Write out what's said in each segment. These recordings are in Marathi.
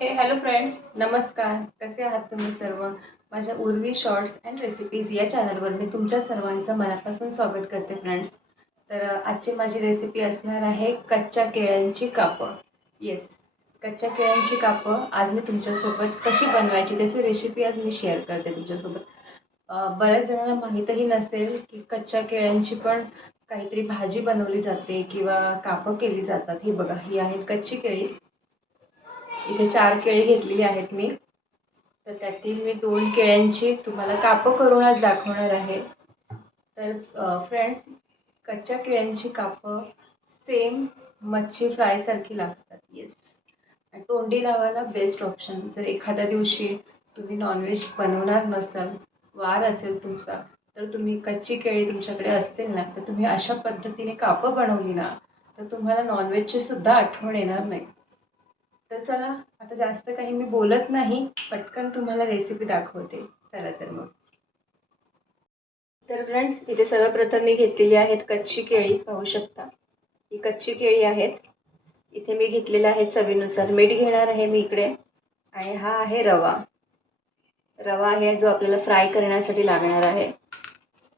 हे हॅलो फ्रेंड्स नमस्कार. कसे आहात तुम्ही सर्व? माझ्या उर्वी शॉर्ट्स अँड रेसिपीज या चॅनलवर मी तुमच्या सर्वांचं मनापासून स्वागत करते फ्रेंड्स तर आजची माझी रेसिपी असणार आहे कच्च्या केळ्यांची कापं. येस कच्च्या केळ्यांची कापं आज मी तुमच्यासोबत कशी बनवायची त्याची रेसिपी आज मी शेअर करते तुमच्यासोबत. बऱ्याच जणांना माहीतही नसेल की कच्च्या केळ्यांची पण काहीतरी भाजी बनवली जाते किंवा कापं केली जातात. हे बघा ही आहेत कच्ची केळी. इथे चार केळी घेतलेली आहेत मी. तर त्यातील मी दोन केळ्यांची तुम्हाला कापं करून आज दाखवणार आहे. तर फ्रेंड्स कच्च्या केळ्यांची कापं सेम मच्छी फ्रायसारखी लागतात. येस आणि तोंडी लावायला बेस्ट ऑप्शन जर एखाद्या दिवशी तुम्ही नॉनव्हेज बनवणार नसाल वार असेल तुमचा तर तुम्ही कच्ची केळी तुमच्याकडे असतील ना तर तुम्ही अशा पद्धतीने कापं बनवली ना तर तुम्हाला नॉनव्हेजची सुद्धा आठवण येणार नाही. तर चला आता जास्त काही मी बोलत नाही पटकन तुम्हाला रेसिपी दाखवते. चला तर मग. तर फ्रेंड्स इथे सर्वप्रथम मी घेतलेली आहेत कच्ची केळी पाहू शकता. ही कच्ची केळी आहेत. इथे मी घेतलेल्या आहेत चवीनुसार. मीठ घेणार आहे मी इकडे. आणि हा आहे रवा. रवा आहे जो आपल्याला फ्राय करण्यासाठी लागणार आहे.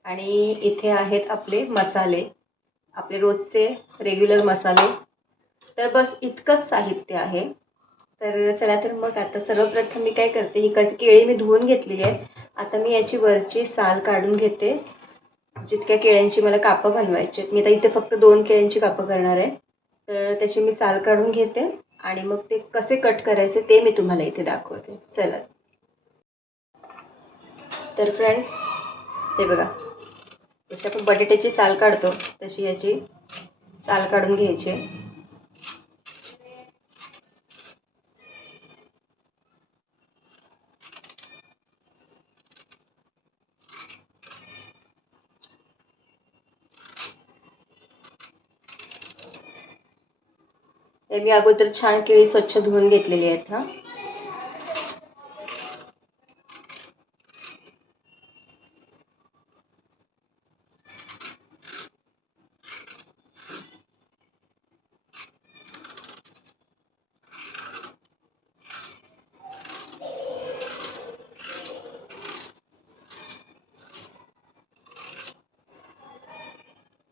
आणि इथे आहेत आपले मसाले. आपले रोजचे रेग्युलर मसाले. तर बस इतकंच साहित्य आहे. तर चला तर मग आता सर्वप्रथम मी काय करते ही केळी मी धुवून घेतलेली आहे. आता मी याची वरची साल काढून घेते. जितक्या केळ्यांची मला कापं बनवायची आहेत. मी आता इथे फक्त दोन केळ्यांची कापं करणार आहे. तर त्याची मी साल काढून घेते आणि मग ते कसे कट करायचे ते मी तुम्हाला इथे दाखवते. चला. तर फ्रेंड्स हे बघा. जशी आपण बटाट्याची साल काढतो तशी याची साल काढून घ्यायची तर मी अगोदर छान केळी स्वच्छ धुवून घेतलेली आहेत हा.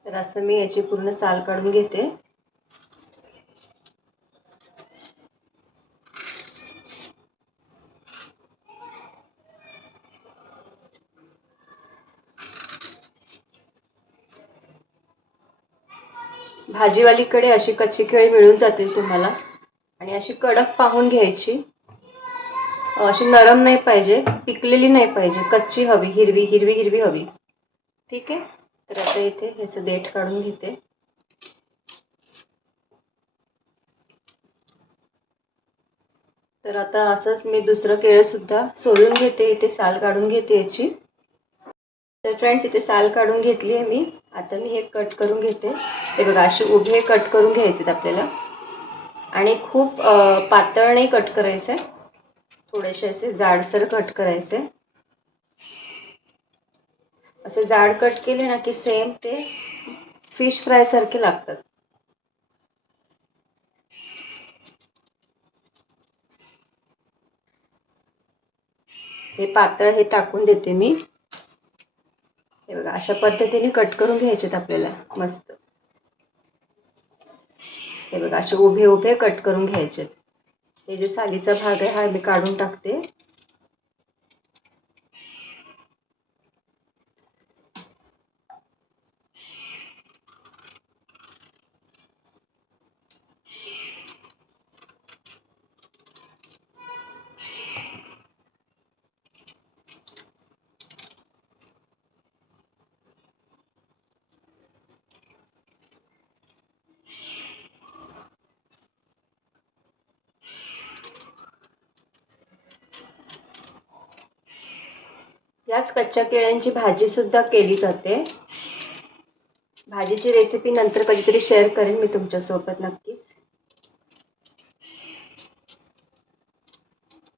तर असं मी याची पूर्ण साल काढून घेते. भाजीवालीकडे अशी कच्ची केळी मिळून जातील तुम्हाला. आणि अशी कडक पाहून घ्यायची. अशी नरम नाही पाहिजे पिकलेली नाही पाहिजे कच्ची हवी हिरवी हिरवी हिरवी हवी. ठीक आहे? तर आता इथे ह्याचं देठ काढून घेते. तर आता असंच मी दुसरं केळं सुद्धा सोलून घेते इथे साल काढून घेते याची. तर फ्रेंड्स इथे साल काढून घेतली आहे मी. आता मी हे कट करून घेते. हे बघा असे उभे कट करून घ्यायचे आपल्याला. आणि खूप पातळ नाही कट करायचे थोडेसे असे जाडसर कट करायचे. असे जाड कट केले ना की सेम ते फिश फ्राय सारखे लागतात. हे पातळ हे टाकून देते मी. हे बघा अशा पद्धतीने कट करून घ्यायचेत आपल्याला. मस्त. हे बघा असे उभे उभे कट करून घ्यायचे हे जे सालीचा भाग आहे हा मी काढून टाकते. याच कच्च्या केळ्यांची भाजी सुद्धा केली जाते. भाजीची रेसिपी नंतर कधीतरी शेअर करेन मी तुमच्यासोबत नक्कीच.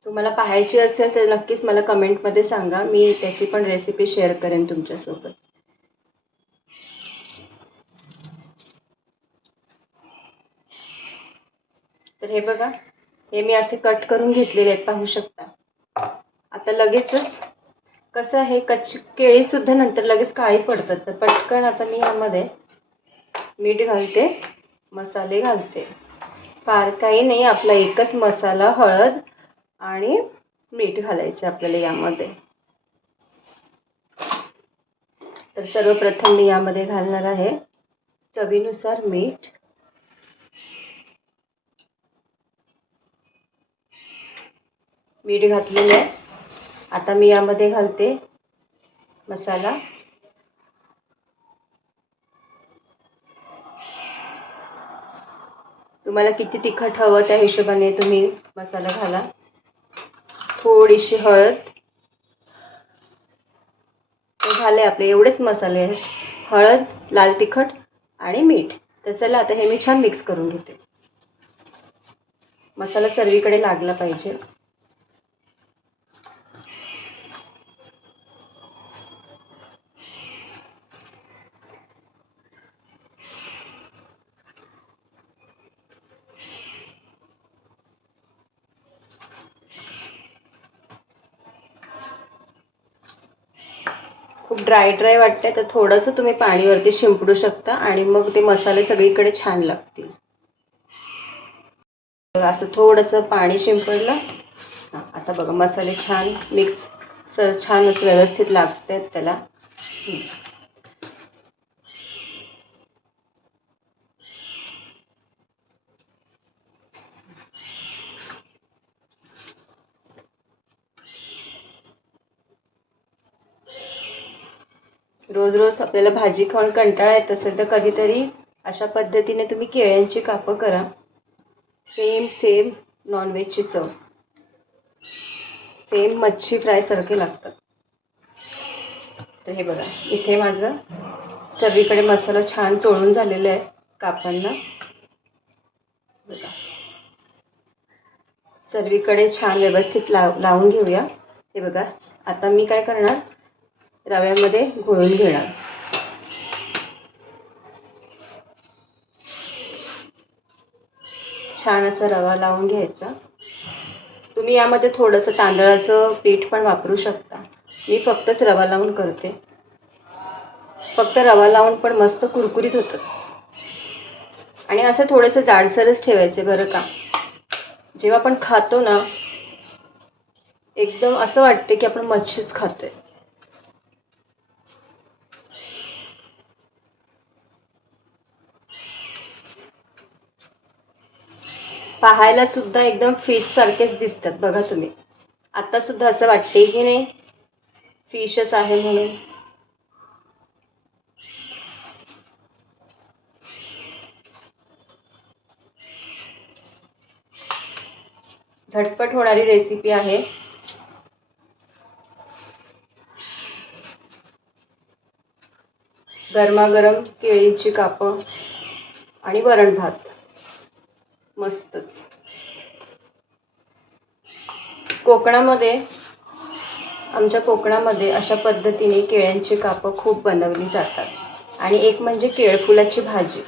तुम्हाला पाहायची असेल तर नक्कीच मला कमेंटमध्ये सांगा. मी त्याची पण रेसिपी शेअर करेन तुमच्यासोबत. तर हे बघा. हे मी असे कट करून घेतलेले आहेत पाहू शकता. आता लगेचच कसं आहे कच्ची केळीसुद्धा नंतर लगेच काळी पडतात. तर पटकन आता मी यामध्ये मीठ घालते मसाले घालते. फार काही नाही आपला एकच मसाला हळद आणि मीठ घालायचं आपल्याला यामध्ये. तर सर्वप्रथम मी यामध्ये घालणार आहे चवीनुसार मीठ. मीठ घातलेलं आहे. आता मी यामध्ये घालते मसाला. तुम्हाला किती तिखट हवं त्या हिशोबाने तुम्ही मसाला घाला. थोडीशी हळद. झाले आपले एवढेच मसाले. आहेत हळद लाल तिखट आणि मीठ. तर चला आता हे मी छान मिक्स करून घेते. मसाला सर्वीकडे लागला पाहिजे. खूप ड्राय ड्राय वाटतंय तर थोडंसं तुम्ही पाणीवरती शिंपडू शकता आणि मग ते मसाले सगळीकडे छान लागतील. असं थोडंसं पाणी शिंपडलं. आता बघा मसाले छान मिक्स सर छान असं व्यवस्थित लागतात आहेत त्याला रोज रोज आपल्याला भाजी खाऊन कंटाळा येत असेल तर कधीतरी अशा पद्धतीने तुम्ही केळ्यांची कापं करा. सेम सेम नॉनव्हेजची चव. सेम मच्छी फ्रायसारखे लागतात. तर हे बघा इथे माझं सर्वीकडे मसाला छान चोळून झालेला आहे कापांना. बघा. सर्वीकडे छान व्यवस्थित लाव लावून घेऊया. हे बघा आता मी काय करणार? रव्यामध्ये घोळून घेणार. छान असा रवा लावून घ्यायचा. तुम्ही यामध्ये थोडंसं तांदळाचं पीठ पण वापरू शकता. मी फक्तच रवा लावून करते. फक्त रवा लावून पण मस्त कुरकुरीत होतं. आणि असं थोडंसं जाडसरच ठेवायचं बरं का. जेव्हा आपण खातो ना एकदम असं वाटते की आपण मच्छीच खातोय. पाहायला सुद्धा एकदम फिश सारखेच दिसतात बघा तुम्ही. आता सुद्धा असं वाटते की नाही फिशच आहे म्हणून. झटपट होणारी रेसिपी आहे. गरमागरम केळीची कापं आणि वरण भात. मस्तच. कोकणामध्ये आमच्या कोकणामध्ये अशा पद्धतीने केळ्यांची कापं खूप बनवली जातात. आणि एक म्हणजे केळफुलाची भाजी.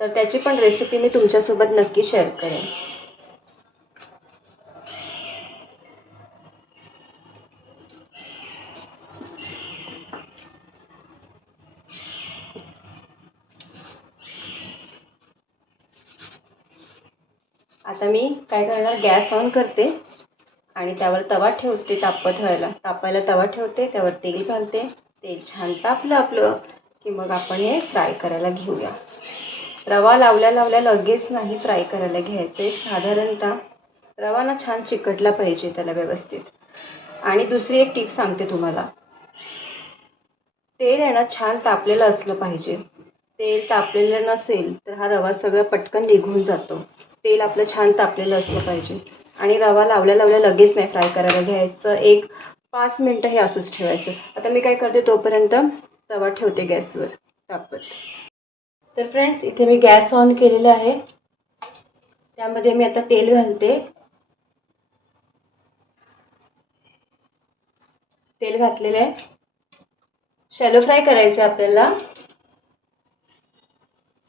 तर त्याची पण रेसिपी मी तुमच्यासोबत नक्की शेअर करेन. आता मी काय करणार गॅस ऑन करते आणि त्यावर तवा ठेवते तापत व्हायला. तापायला तवा ठेवते त्यावर तेल घालते. तेल छान तापलं आपलं की मग आपण हे फ्राय करायला घेऊया. रवा लावल्या लावल्या लगेच नाही फ्राय करायला घ्यायचं एक साधारणतः. रवा ना छान चिकटला पाहिजे त्याला व्यवस्थित. आणि दुसरी एक टीप सांगते तुम्हाला. तेल आहे ना छान तापलेलं असलं पाहिजे. तेल तापलेलं नसेल तर हा रवा सगळं पटकन निघून जातो. तेल आपलं छान तापलेलं असलं पाहिजे. आणि रवा लावल्या लावल्या लगेच नाही फ्राय करायला घ्यायचं. एक पाच मिनटं हे असंच ठेवायचं. आता मी काय करते तोपर्यंत तवा ठेवते गॅसवर तापत. तर फ्रेंड्स इथे मी गॅस ऑन केलेला आहे. त्यामध्ये मी आता तेल घालते. तेल घातलेलं आहे. शॅलो फ्राय करायचं आहे आपल्याला.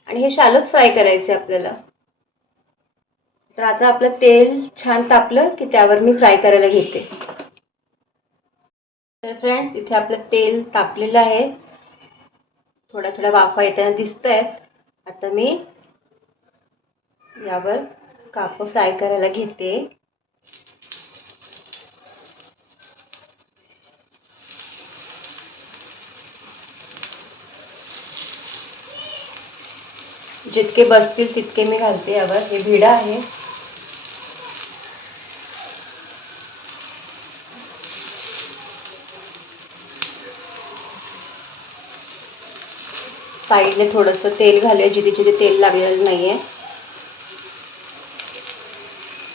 आणि हे शॅलोच फ्राय करायचे आपल्याला. तर आता आपलं तेल छान तापलं की त्यावर मी फ्राय करायला घेते. तर फ्रेंड्स इथे आपलं तेल तापलेलं आहे. थोड्या थोड्या वाफा येताना दिसत आहेत आता मी यावर काप फ्राय करायला घेते. जितके बसतील तितके मी घालते यावर. हे भिडा आहे. साईडने थोडंसं तेल घालूया जिथे जिथे तेल लागलेलं नाही आहे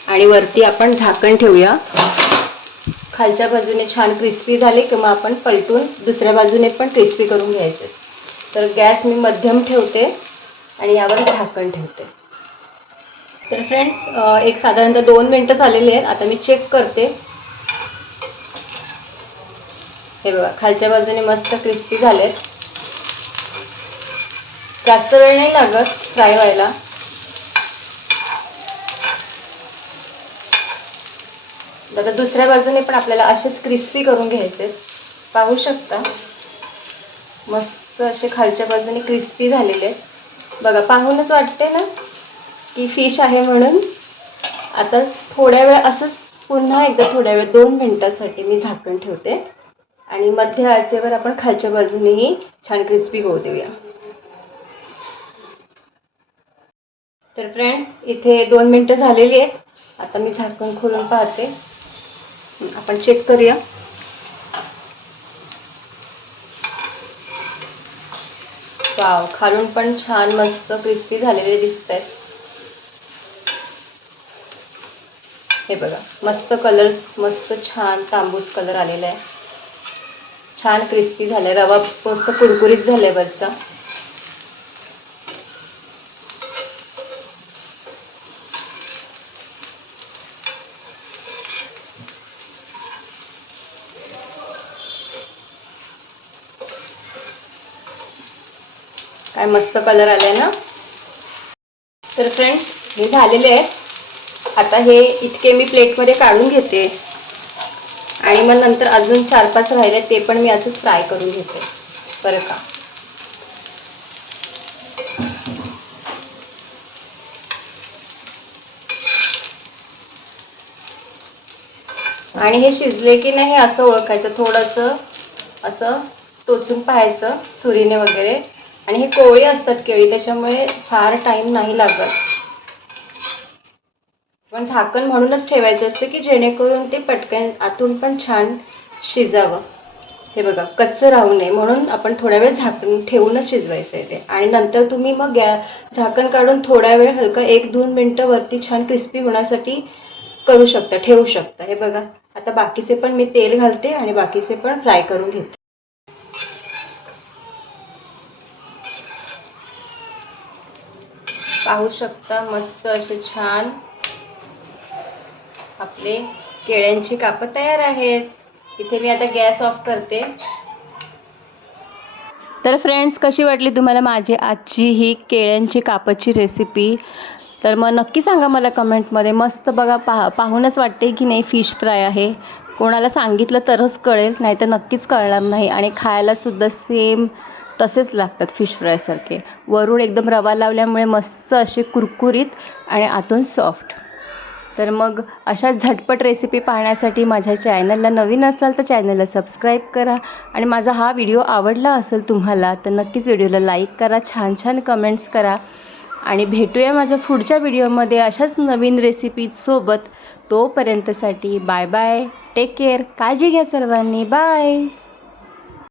आणि वरती आपण झाकण ठेवूया. खालच्या बाजूने छान क्रिस्पी झाले किंवा आपण पलटून दुसऱ्या बाजूने पण क्रिस्पी करून घ्यायचे. तर गॅस मी मध्यम ठेवते आणि यावर झाकण ठेवते. तर फ्रेंड्स एक साधारणतः दोन मिनटं झालेली आहेत. आता मी चेक करते. हे बघा खालच्या बाजूने मस्त क्रिस्पी झालेत. जास्त वेळ नाही लागत फ्राय व्हायला. आता दुसऱ्या बाजूने पण आपल्याला असेच क्रिस्पी करून घ्यायचे पाहू शकता. मस्त असे खालच्या बाजूने क्रिस्पी झालेले आहेत. बघा पाहूनच वाटते ना की फिश आहे म्हणून. आता थोड्या वेळ असंच पुन्हा एकदा थोड्या वेळ दोन मिनटासाठी मी झाकण ठेवते. आणि मध्य आचेवर आपण खालच्या बाजूनेही छान क्रिस्पी होऊ देऊया. तर फ्रेंड्स इथे दोन मिनटं झालेली आहेत. आता मी झाकण खोलून पाहते. आपण चेक करूया. वाव खालून पण छान मस्त क्रिस्पी झालेले दिसत आहेत हे बघा मस्त कलर मस्त छान तांबूस कलर आलेला आहे. छान क्रिस्पी झालाय. रवा मस्त कुरकुरीत झालाय वरचा. काय मस्त कलर आलाय ना? तर फ्रेंड्स हे झालेले आहेत. आता हे इतके मी प्लेटमध्ये काढून घेते. आणि मग नंतर अजून चार पाच राहिले ते पण मी असंच फ्राय करून घेते. बरं का? आणि हे शिजले की नाही असं ओळखायचं. थोडंसं असं टोचून पाहायचं सुरीने वगैरे. आणि हे कोळी असतात केळी त्याच्यामुळे फार टाईम नाही लागत. पण झाकण म्हणूनच ठेवायचं असतं की जेणेकरून ते पटकन आतून पण छान शिजावं. हे बघा कच्चं राहू नये. म्हणून आपण थोड्या वेळ झाकण ठेवूनच शिजवायचं आहे ते. आणि नंतर तुम्ही मग गॅ झाकण काढून थोड्या वेळ हलका एक दोन मिनटं वरती छान क्रिस्पी होण्यासाठी करू शकता ठेवू शकता. हे बघा आता बाकीचे पण मी तेल घालते आणि बाकीचे पण फ्राय करून घेते. पाहू शकता मस्त असे छान आपले केळ्यांची कापं तयार आहेत. इथे मी आता गॅस ऑफ करते. तर फ्रेंड्स कशी वाटली तुम्हाला माझी आजची ही केळ्यांची कापाची रेसिपी तर मग नक्की सांगा मला कमेंटमध्ये. मस्त बघा पाह पाहूनच वाटते की नाही फिश फ्राय आहे. कोणाला सांगितलं तरच कळेल नाही तर नक्कीच कळणार नाही. आणि खायलासुद्धा सेम तसेच लागतात फिश फ्रायसारखे वरून एकदम रवा लावल्यामुळे मस्त असे कुरकुरीत आणि आतून सॉफ्ट तर मग अशा झटपट रेसिपी पाहण्यासाठी माझ्या चॅनलला नवीन असाल तर चॅनलला सबस्क्राईब करा. आणि माझा हा व्हिडिओ आवडला असेल तुम्हाला तर नक्कीच व्हिडिओला लाईक करा छान छान कमेंट्स करा. आणि भेटूया माझ्या पुढच्या व्हिडिओमध्ये अशाच नवीन रेसिपीजसोबत तोपर्यंतसाठी बाय बाय टेक केअर काळजी घ्या सर्वांनी. बाय